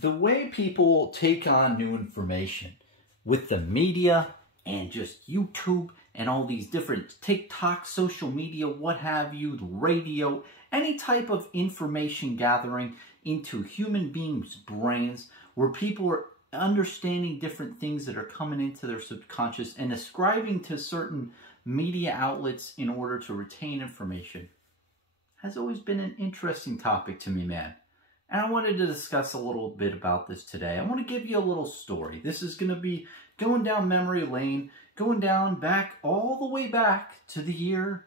The way people take on new information with the media and just YouTube and all these different TikTok, social media, what have you, the radio, any type of information gathering into human beings' brains where people are understanding different things that are coming into their subconscious and ascribing to certain media outlets in order to retain information has always been an interesting topic to me, man. And I wanted to discuss a little bit about this today. I want to give you a little story. This is going to be going down memory lane, going down back, all the way back to the year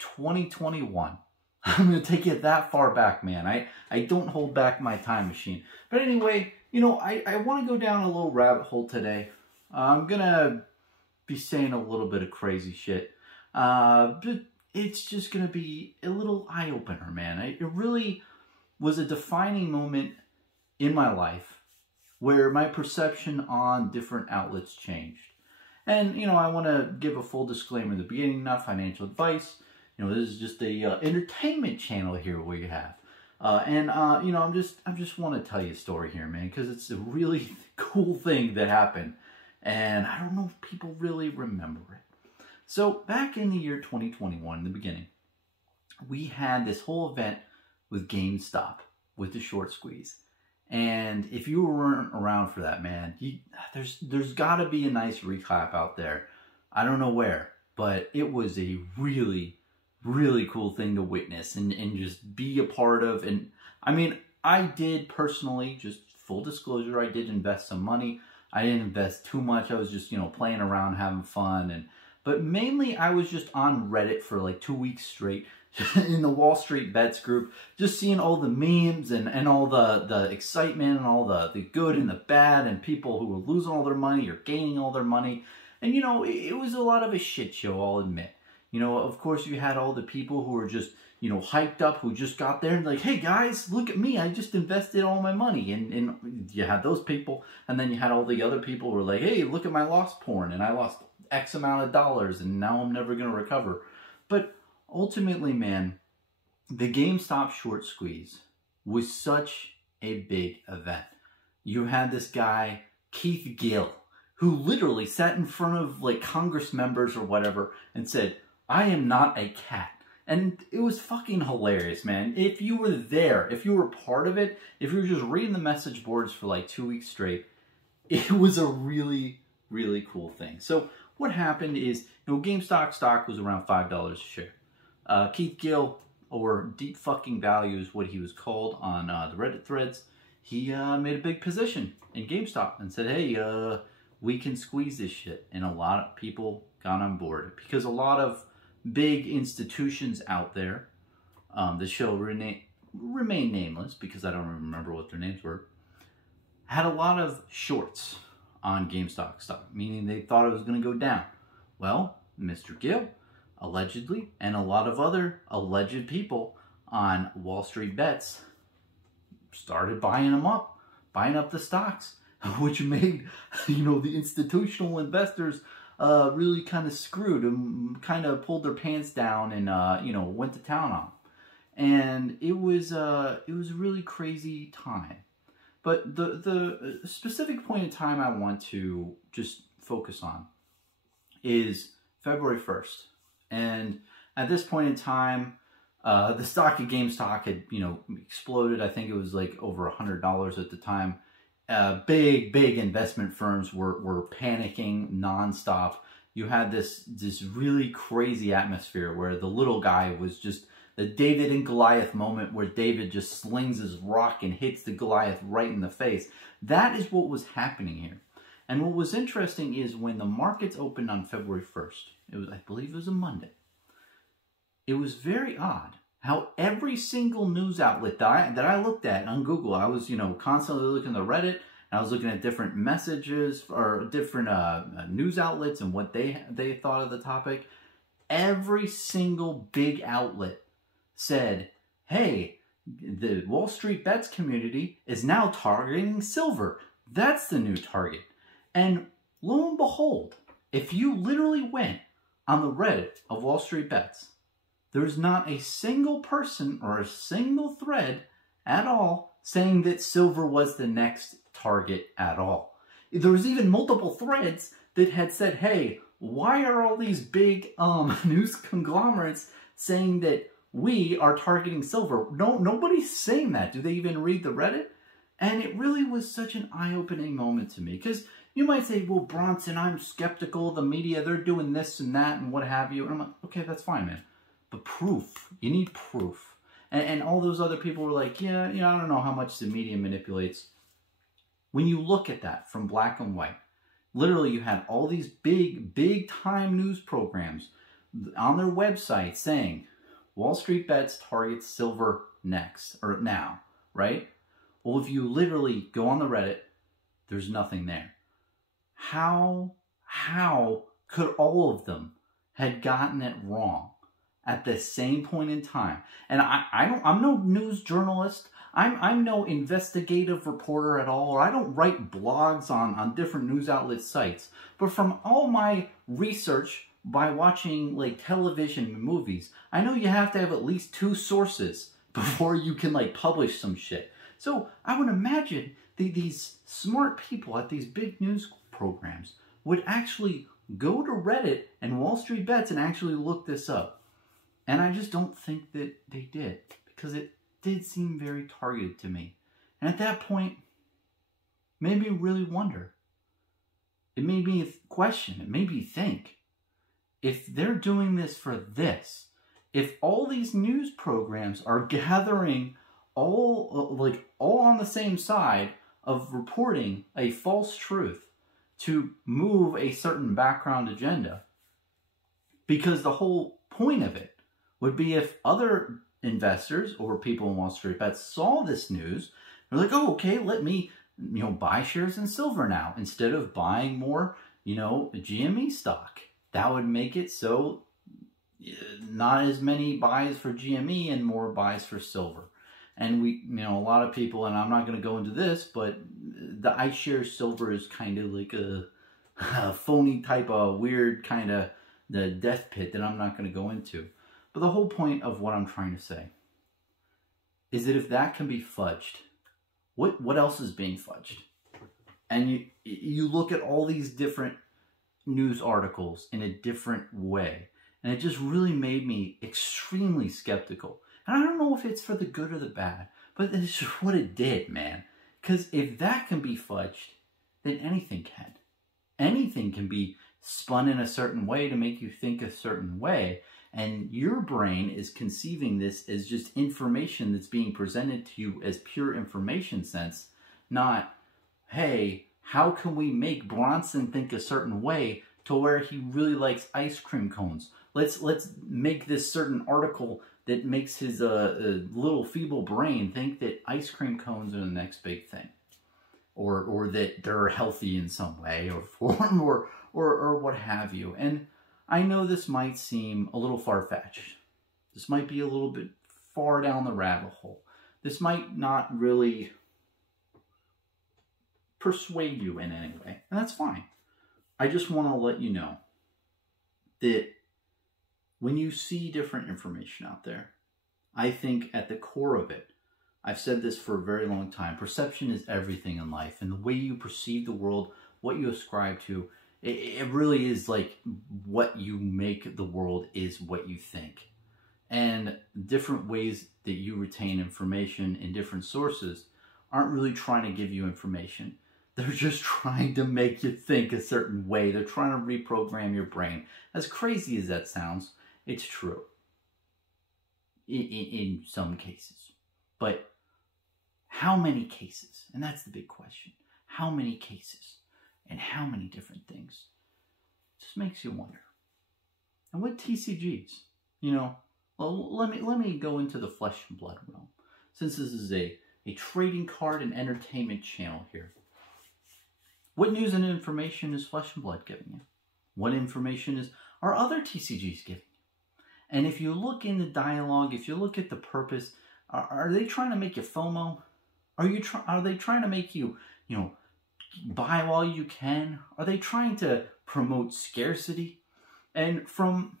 2021. I'm going to take you that far back, man. I don't hold back my time machine. But anyway, you know, I want to go down a little rabbit hole today. I'm going to be saying a little bit of crazy shit. But it's just going to be a little eye-opener, man. It really was a defining moment in my life where my perception on different outlets changed. And, you know, I want to give a full disclaimer in the beginning, not financial advice. You know, this is just a entertainment channel here we have. You know, I just want to tell you a story here, man, because it's a really cool thing that happened. And I don't know if people really remember it. So back in the year 2021, in the beginning, we had this whole event with GameStop, with the short squeeze. And if you weren't around for that, man, there's got to be a nice recap out there. I don't know where, but it was a really, really cool thing to witness and just be a part of. And I mean, I did personally, just full disclosure, I did invest some money. I didn't invest too much. I was just, you know, playing around, having fun. But mainly I was just on Reddit for like 2 weeks straight in the Wallstreet bets group, just seeing all the memes and all the excitement and all the good and the bad and people who were losing all their money or gaining all their money. And, you know, it was a lot of a shit show, I'll admit. You know, of course, you had all the people who were just, you know, hyped up, who just got there and like, hey, guys, look at me. I just invested all my money. And you had those people. And then you had all the other people who were like, hey, look at my lost porn. And I lost X amount of dollars. And now I'm never going to recover. But ultimately, man, the GameStop short squeeze was such a big event. You had this guy, Keith Gill, who literally sat in front of like Congress members or whatever and said, I am not a cat. And it was fucking hilarious, man. If you were there, if you were part of it, if you were just reading the message boards for like 2 weeks straight, it was a really, really cool thing. So what happened is, you know, GameStop stock was around $5 a share. Keith Gill, or Deep Fucking Value is what he was called on the Reddit threads, he made a big position in GameStop and said, hey, we can squeeze this shit. And a lot of people got on board because a lot of big institutions out there, the show remain nameless because I don't remember what their names were, had a lot of shorts on GameStop stock, meaning they thought it was going to go down. Well, Mr. Gill, allegedly, and a lot of other alleged people on Wall Street bets started buying up the stocks, which made, you know, the institutional investors really kind of screwed and kind of pulled their pants down and, you know, went to town on them. And it was a really crazy time. But the specific point in time I want to just focus on is February 1st. And at this point in time, the stock of GameStop had, you know, exploded. I think it was like over $100 at the time. Big investment firms were panicking nonstop. You had this really crazy atmosphere where the little guy was just the David and Goliath moment where David just slings his rock and hits the Goliath right in the face. That is what was happening here. And what was interesting is when the markets opened on February 1st, I believe it was a Monday, it was very odd how every single news outlet that I looked at on Google, I was, you know, constantly looking at Reddit, and I was looking at different messages or different news outlets and what they thought of the topic. Every single big outlet said, hey, the Wall Street bets community is now targeting silver. That's the new target. And lo and behold, if you literally went on the Reddit of Wall Street bets, there's not a single person or a single thread at all saying that silver was the next target at all. There was even multiple threads that had said, hey, why are all these big news conglomerates saying that we are targeting silver? No, nobody's saying that. Do they even read the Reddit? And it really was such an eye-opening moment to me, because you might say, well, Bronson, I'm skeptical of the media. They're doing this and that and what have you. And I'm like, okay, that's fine, man. But proof. You need proof. And all those other people were like, yeah, I don't know how much the media manipulates. When you look at that from black and white, literally you had all these big time news programs on their website saying, Wall Street bets targets silver next, or now, right? Well, if you literally go on the Reddit, there's nothing there. How could all of them had gotten it wrong at the same point in time? And I'm no news journalist. I'm no investigative reporter at all, or I don't write blogs on different news outlet sites. But from all my research by watching like television and movies, I know you have to have at least 2 sources before you can like publish some shit. So I would imagine these smart people at these big news programs would actually go to Reddit and Wall Street Bets and actually look this up. And I just don't think that they did, because it did seem very targeted to me. And at that point, made me really wonder. It made me question. It made me think. If they're doing this for this, if all these news programs are gathering all on the same side of reporting a false truth to move a certain background agenda, because the whole point of it would be if other investors or people in Wall Street Bets saw this news, they're like, oh, okay, let me, buy shares in silver now instead of buying more, GME stock. That would make it so not as many buys for GME and more buys for silver. And we, a lot of people, and I'm not going to go into this, but the iShares silver is kind of like a phony type of weird kind of the death pit that I'm not going to go into. But the whole point of what I'm trying to say is that if that can be fudged, what else is being fudged? And you look at all these different news articles in a different way, and it just really made me extremely skeptical. And I don't know if it's for the good or the bad, but it's just what it did, man. Because if that can be fudged, then anything can. Anything can be spun in a certain way to make you think a certain way. And your brain is conceiving this as just information that's being presented to you as pure information sense, not, hey, how can we make Bronson think a certain way to where he really likes ice cream cones? Let's make this certain article that makes his little feeble brain think that ice cream cones are the next big thing, or that they're healthy in some way or form, or what have you. And I know this might seem a little far-fetched. This might be a little bit far down the rabbit hole. This might not really persuade you in any way, and that's fine. I just want to let you know that when you see different information out there, I think at the core of it, I've said this for a very long time, perception is everything in life. And the way you perceive the world, what you ascribe to, it really is like what you make the world is what you think. And different ways that you retain information in different sources aren't really trying to give you information. They're just trying to make you think a certain way. They're trying to reprogram your brain. As crazy as that sounds, it's true in some cases. But how many cases? And that's the big question. How many cases and how many different things? It just makes you wonder. And with TCGs, well, let me go into the flesh and blood realm. Since this is a trading card and entertainment channel here. What news and information is Flesh and Blood giving you? What information are other TCGs giving you? And if you look in the dialogue, if you look at the purpose, are they trying to make you FOMO? Are they trying to make you, buy while you can? Are they trying to promote scarcity? And from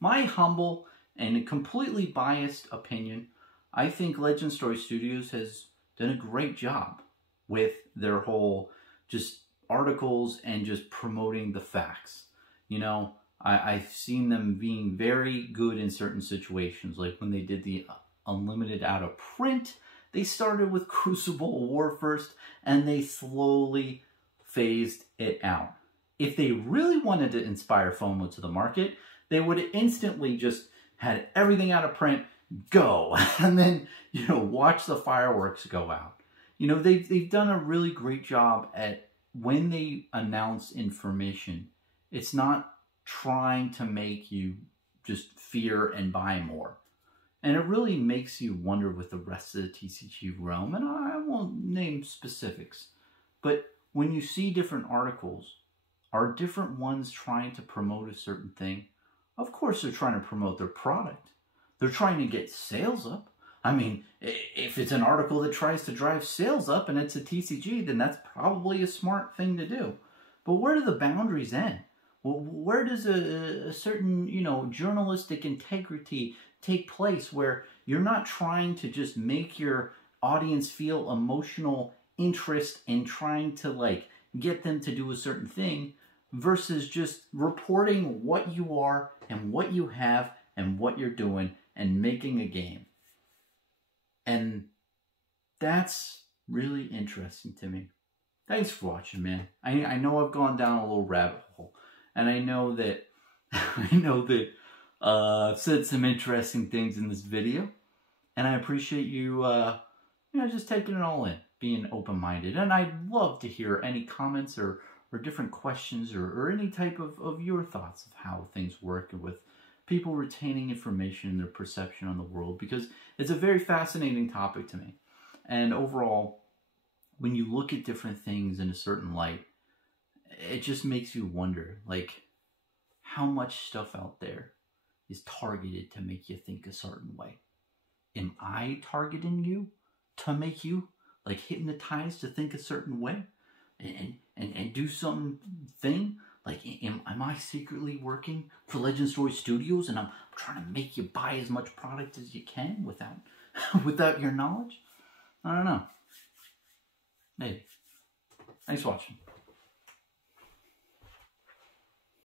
my humble and completely biased opinion, I think Legend Story Studios has done a great job with their whole just articles and just promoting the facts. You know, I've seen them being very good in certain situations, like when they did the Unlimited out of print. They started with Crucible War first, and they slowly phased it out. If they really wanted to inspire FOMO to the market, they would have instantly just had everything out of print, go, and then, you know, watch the fireworks go out. You know, they've done a really great job at when they announce information, it's not trying to make you just fear and buy more. And it really makes you wonder with the rest of the TCG realm, and I won't name specifics, but when you see different articles, are different ones trying to promote a certain thing? Of course they're trying to promote their product. They're trying to get sales up. I mean, if it's an article that tries to drive sales up and it's a TCG, then that's probably a smart thing to do. But where do the boundaries end? Well, where does a certain, you know, journalistic integrity take place where you're not trying to just make your audience feel emotional interest in trying to, like, get them to do a certain thing versus just reporting what you are and what you have and what you're doing and making a game? And that's really interesting to me. Thanks for watching, man. I know I've gone down a little rabbit hole, and I know that I've said some interesting things in this video, and I appreciate you, you know, just taking it all in, being open-minded. And I'd love to hear any comments or different questions or any type of your thoughts of how things work with people retaining information and their perception on the world, because it's a very fascinating topic to me. And overall, when you look at different things in a certain light, it just makes you wonder, like, how much stuff out there is targeted to make you think a certain way. Am I targeting you to make you, like, hypnotized to think a certain way and do something? Like, am I secretly working for Legend Story Studios and I'm trying to make you buy as much product as you can without your knowledge? I don't know. Maybe. Thanks for watching.